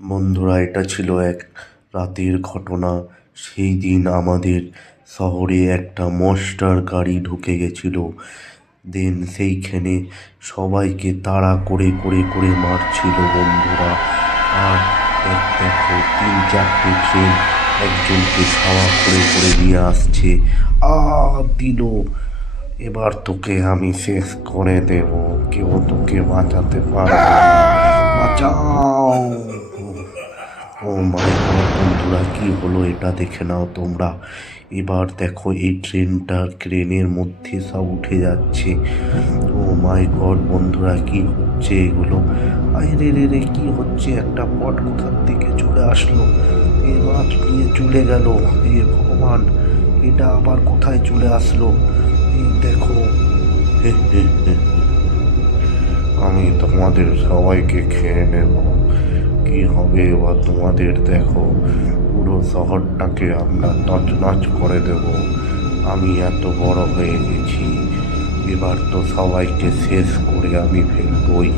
বন্ধুরা, এটা ছিল এক রাতের ঘটনা। সেই দিন আমাদের শহরে একটা মনস্টার গাড়ি ঢুকে গেছিল। দেন সেইখানে সবাইকে তাড়া করে করে করে মারছিল বন্ধুরা। আর দেখো 3-4টে ট্রেন একজনকে ধাওয়া করে করে নিয়ে আসছে। দিল, এবার তোকে আমি শেষ করে দেব, কেউ তোকে বাঁচাতে পারবে না, বাঁচাও। ও মাই গড বন্ধুরা, কি হলো এটা দেখে নাও তোমরা। এবার দেখো এই ক্রেনের মধ্যে সব উঠে যাচ্ছে। ও মাই গড বন্ধুরা, কি হচ্ছে এগুলো? আরে রে রে রে, কি হচ্ছে? একটা পট কোথার থেকে চলে আসলো, এ মাছ নিয়ে চলে গেল। এ ভগবান, এটা আবার কোথায় চলে আসলো? এই দেখো, হে হে হে, আমি তোমাদের সবাইকে খেয়ে নেব। কি হবে এবার তোমাদের? দেখো, পুরো শহরটাকে আমরা তছনছ করে দেব। আমি এত বড় হয়ে গেছি, এবার তো সবাইকে শেষ করে আমি ফেলবই।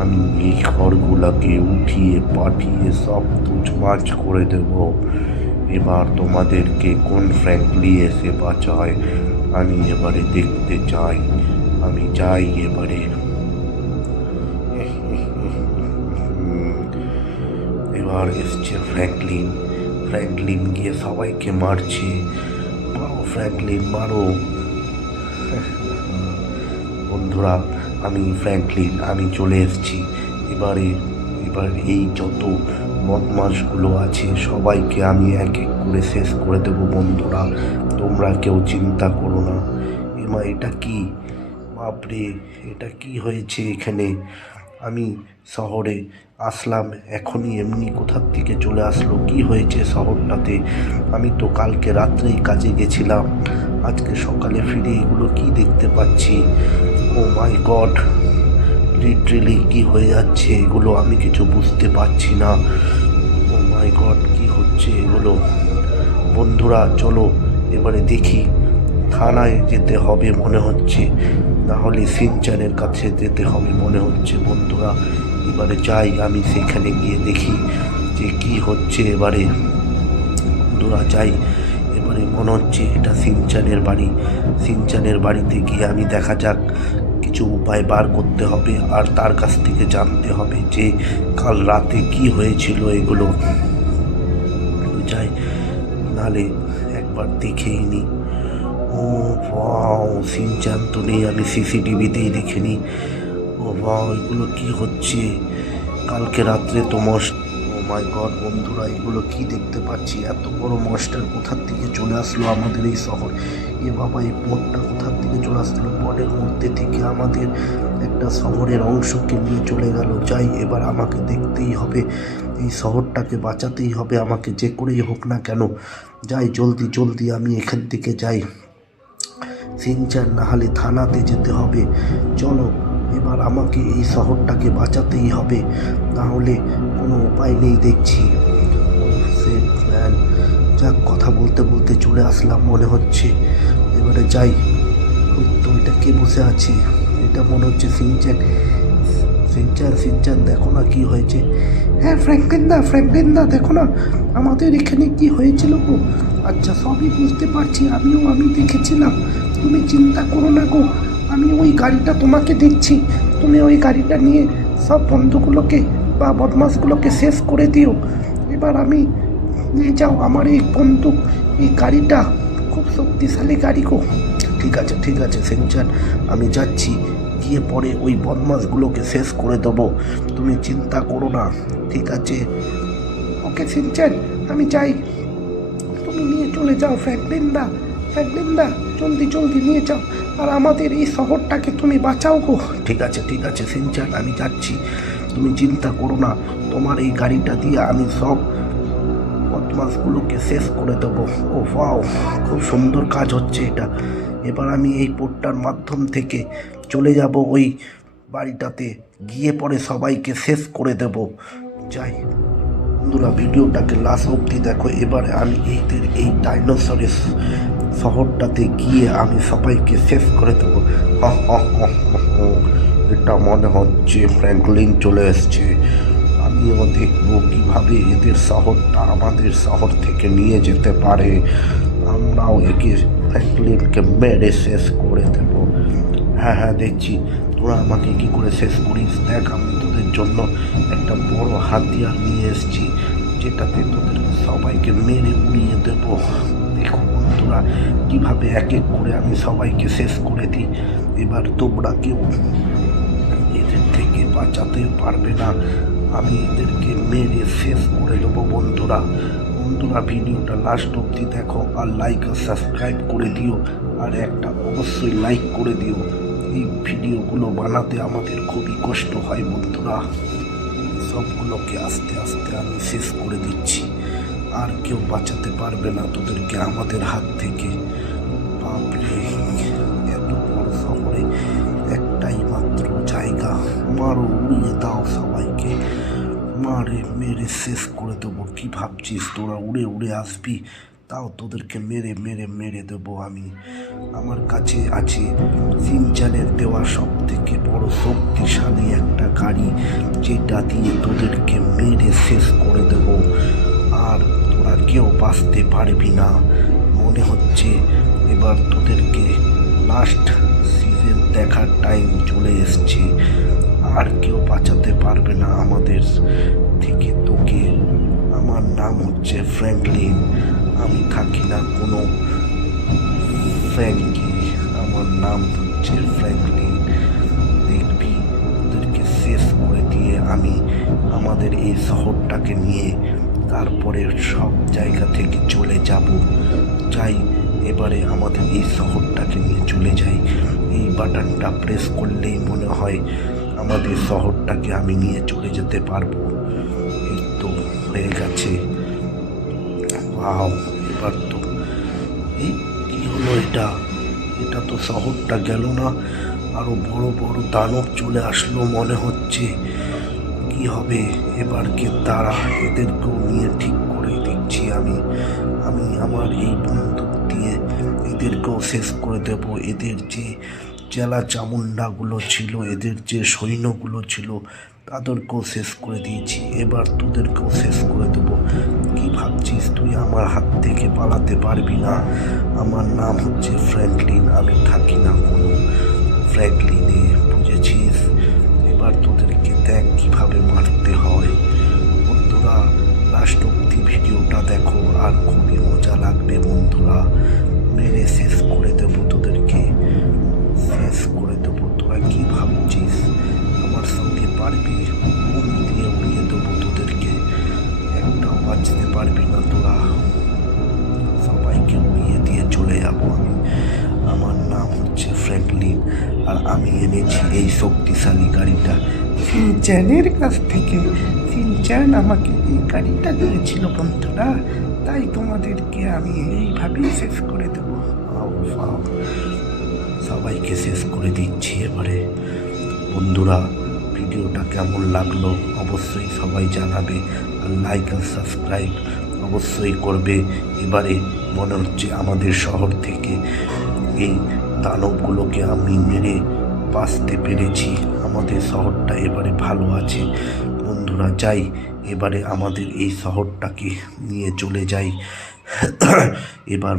আমি এই ঘরগুলোকে উঠিয়ে পাঠিয়ে সব তুচমাচ করে দেব। এবার তোমাদেরকে কোন ফ্র্যাঙ্কলি এসে বাঁচায়, আমি এবারে দেখতে চাই। আমি যাই এবারে। এবার এসছে ফ্র্যাঙ্কলিন। ফ্র্যাঙ্কলিন গিয়ে সবাইকে মারছে। মারো ফ্র্যাঙ্কলিন, মারো। বন্ধুরা, আমি ফ্র্যাঙ্কলিন, আমি চলে এসেছি। এবার এই যত বদমাশগুলো আছে সবাইকে আমি এক এক করে শেষ করে দেবো বন্ধুরা। তোমরা কেউ চিন্তা করো না। এমা, এটা কি? বাপরে, এটা কি হয়েছে এখানে? আমি শহরে আসলাম এখনই, এমনি কোথার থেকে চলে আসলো? কি হয়েছে শহরটাতে? আমি তো কালকে রাত্রেই কাজে গেছিলাম, আজকে সকালে ফিরে এগুলো কি দেখতে পাচ্ছি? ও মাই গড, লিটারেলি কি হয়ে যাচ্ছে এগুলো? আমি কিছু বুঝতে পারছি না। ও মাই গড, কি হচ্ছে এগুলো? বন্ধুরা চলো এবারে দেখি। থানায় যেতে হবে মনে হচ্ছে, নাহলে সিনচানের কাছে যেতে হবে মনে হচ্ছে বন্ধুরা। এবারে যাই, আমি সেখানে গিয়ে দেখি যে কি হচ্ছে এবারে। বন্ধুরা যাই, এবারে মনে হচ্ছে এটা সিনচানের বাড়ি। সিনচানের বাড়িতে গিয়ে আমি দেখা যাক, কিছু উপায় বার করতে হবে আর তার কাছ থেকে জানতে হবে যে কাল রাতে কি হয়েছিল এগুলো। যাই, নাহলে একবার দেখেই নি। ও বাও, সিনচান তো নেই, আমি সিসিটিভিতেই দেখিনি। ও বাও, এগুলো কি হচ্ছে? কালকে রাত্রে তো ও মাই গড বন্ধুরা, এগুলো কি দেখতে পাচ্ছি? এত বড় মনস্টার কোথার থেকে চলে আসলো আমাদের এই শহর? এ বাবা, এই পথটা কোথার থেকে চলে আসলো? পথের মধ্যে থেকে আমাদের একটা শহরের অংশকে নিয়ে চলে গেল। যাই, এবার আমাকে দেখতেই হবে, এই শহরটাকে বাঁচাতেই হবে আমাকে, যে করেই হোক না কেন। যাই, জলদি জলদি আমি এখান থেকে যাই। সিনচান, না হলে থানাতে যেতে হবে। চলো, এবার আমাকে এই শহরটাকে বাঁচাতেই হবে, তাহলে কোনো উপায় নেই দেখছি। ম্যান, যাক, কথা বলতে বলতে চলে আসলাম মনে হচ্ছে। এবারে যাই। ওই তো, এটা কে বসে আছে? এটা মনে হচ্ছে সিনচান। সিনচান, সিনচান, দেখো না কি হয়েছে? হ্যাঁ ফ্র্যাঙ্কলিন দা, ফ্র্যাঙ্কলিন দা, দেখো না আমাদের এখানে কি হয়েছিল গো? আচ্ছা, সবই বুঝতে পারছি, আমি দেখেছিলাম। তুমি চিন্তা করো না গো, আমি ওই গাড়িটা তোমাকে দিচ্ছি। তুমি ওই গাড়িটা নিয়ে সব বন্ধুগুলোকে বা বদমাশগুলোকে শেষ করে দিও। এবার আমি নিয়ে যাও আমার এই বন্দুক, এই গাড়িটা খুব শক্তিশালী গাড়ি গো। ঠিক আছে ঠিক আছে সিনচান, আমি যাচ্ছি, গিয়ে পরে ওই বদমাশগুলোকে শেষ করে দেবো। তুমি চিন্তা করো না, ঠিক আছে? ওকে সিনচান, আমি যাই। তুমি নিয়ে চলে যাও ফ্র্যাঙ্কলিন দা, ফ্র্যাঙ্কলিন দা, জলদি জলদি নিয়ে যাও, আর আমাদের এই শহরটাকে তুমি বাঁচাও গো। ঠিক আছে সিনচান, আমি যাচ্ছি, তুমি চিন্তা করো না। তোমার এই গাড়িটা দিয়ে আমি সব বদমাশগুলোকে শেষ করে দেবো। ও ওয়াও, খুব সুন্দর কাজ হচ্ছে এটা। এবার আমি এই পোর্টটার মাধ্যম থেকে চলে যাব ওই বাড়িটাতে, গিয়ে পরে সবাইকে শেষ করে দেব। যাই বন্ধুরা, ভিডিওটাকে লাস্ট অবধি দেখো। এবারে আমি এই ডাইনোসরের শহরটাতে গিয়ে আমি সবাইকে শেষ করে দেবো। এটা মনে হচ্ছে ফ্র্যাঙ্কলিন চলে এসছে। আমি আমিও দেখবো কিভাবে এদের শহরটা আমাদের শহর থেকে নিয়ে যেতে পারে। আমরাও একে ফ্র্যাঙ্কলিনকে মেরে শেষ করে দেব। হ্যাঁ হ্যাঁ, দেখছি তোরা আমাকে কি করে শেষ করিস। দেখ, আমি তোদের জন্য একটা বড় হাতিয়ার নিয়ে এসেছি, যেটাতে তোদের সবাইকে মেরে উড়িয়ে দেব। দেখো বন্ধুরা, কিভাবে এক এক করে আমি সবাইকে শেষ করে দিই। এবার তোমরা কেউ এদের থেকে বাঁচাতে পারবে না। আমি এদেরকে মেরে শেষ করে দেবো বন্ধুরা। বন্ধুরা, ভিডিওটা লাস্ট অবধি দেখো, আর লাইক আর সাবস্ক্রাইব করে দিও, আর একটা অবশ্যই লাইক করে দিও। এই ভিডিওগুলো বানাতে আমাদের খুবই কষ্ট হয় বন্ধুরা। সবগুলোকে আস্তে আস্তে আমি শেষ করে দিচ্ছি, আর কেউ বাঁচাতে পারবে না তোদেরকে আমাদের হাত থেকে। বাপরে, এত বড় শহরে একটাই মাত্র জায়গা। মারো, উড়িয়ে দাও সবাইকে, মারে মেরে শেষ করে দেবো। কি ভাবছিস তোরা উড়ে উড়ে আসবি? তাও তোদেরকে মেরে মেরে মেরে দেবো আমি। আমার কাছে আছে সিনচানের দেওয়া সব থেকে বড় শক্তিশালী একটা গাড়ি, যেটা দিয়ে তোদেরকে মেরে শেষ করে দেবো, আর তোরা কেউ বাঁচতে পারবি না। মনে হচ্ছে এবার তোদেরকে লাস্ট সিজন দেখার টাইম চলে এসছে। আর কেউ বাঁচাতে পারবে না আমাদের থেকে তোকে। আমার নাম হচ্ছে ফ্র্যাঙ্কলিন, আমি থাকি না কোনো ফ্র্যাঙ্কি, আমার নাম হচ্ছে ফ্র্যাঙ্কলিন। দেখবি, ওদেরকে শেষ করে দিয়ে আমি আমাদের এই শহরটাকে নিয়ে তারপরে সব জায়গা থেকে চলে যাব। যাই, এবারে আমাদের এই শহরটাকে নিয়ে চলে যাই। এই বাটনটা প্রেস করলেই মনে হয় আমাদের শহরটাকে আমি নিয়ে চলে যেতে পারবো। এই তো হয়ে গেছে। ওয়াও, এবার তো এই কি হলো এটা? এটা তো শহরটা গেল না, আরো বড় বড় দানব চলে আসলো মনে হচ্ছে। কি হবে এবার? কে তারা? এদেরকেও নিয়ে ঠিক করে দিচ্ছি আমি। আমার এই বন্দুক দিয়ে এদেরকেও শেষ করে দেব। এদের যে জেলা চামুন্ডাগুলো ছিল, এদের যে সৈন্যগুলো ছিল, তাদেরকেও শেষ করে দিয়েছি। এবার তোদেরকেও শেষ করে দেবো। কি ভাবছিস তুই আমার হাত থেকে পালাতে পারবি না? আমার নাম হচ্ছে ফ্র্যাঙ্কলিন, আমি থাকি না কোনো ফ্র্যাঙ্কলিনে, বুঝেছিস? এবার তোদেরকে দেখ কিভাবে মারতে হয়। বন্ধুরা, লাস্ট অব্দি ভিডিওটা দেখো, আর খুবই মজা লাগবে বন্ধুরা। মেরে শেষ করে দেবো তোদেরকে, শেষ করে দেবো। তোরা কি ভাবছিস আমার সঙ্গে পারবি? ঘুম দিয়ে উড়িয়ে দেবো তোদেরকে, একটাও বাঁচতে পারবি না তোরা। সবাইকে উড়িয়ে দিয়ে চলে যাবো আমি। আমার নাম হচ্ছে ফ্র্যাঙ্কলিন, আর আমি এনেছি এই শক্তিশালী গাড়িটা সিনচ্যানের কাছ থেকে। সিনচ্যান আমাকে এই গাড়িটা দিয়েছিল বন্ধুরা, তাই তোমাদেরকে আমি এইভাবেই শেষ করে দেবো। সবাইকে শেষ করে দিচ্ছি এবারে। বন্ধুরা, ভিডিওটা কেমন লাগলো অবশ্যই সবাই জানাবে, আর লাইক আর সাবস্ক্রাইব অবশ্যই করবে। এবারে মনে হচ্ছে আমাদের শহর থেকে এই দানবগুলোকে আমি মেরে বাঁচতে পেরেছি। আমাদের শহরটা এবারে ভালো আছে বন্ধুরা। যাই, এবারে আমাদের এই শহরটাকে নিয়ে চলে যাই। এবার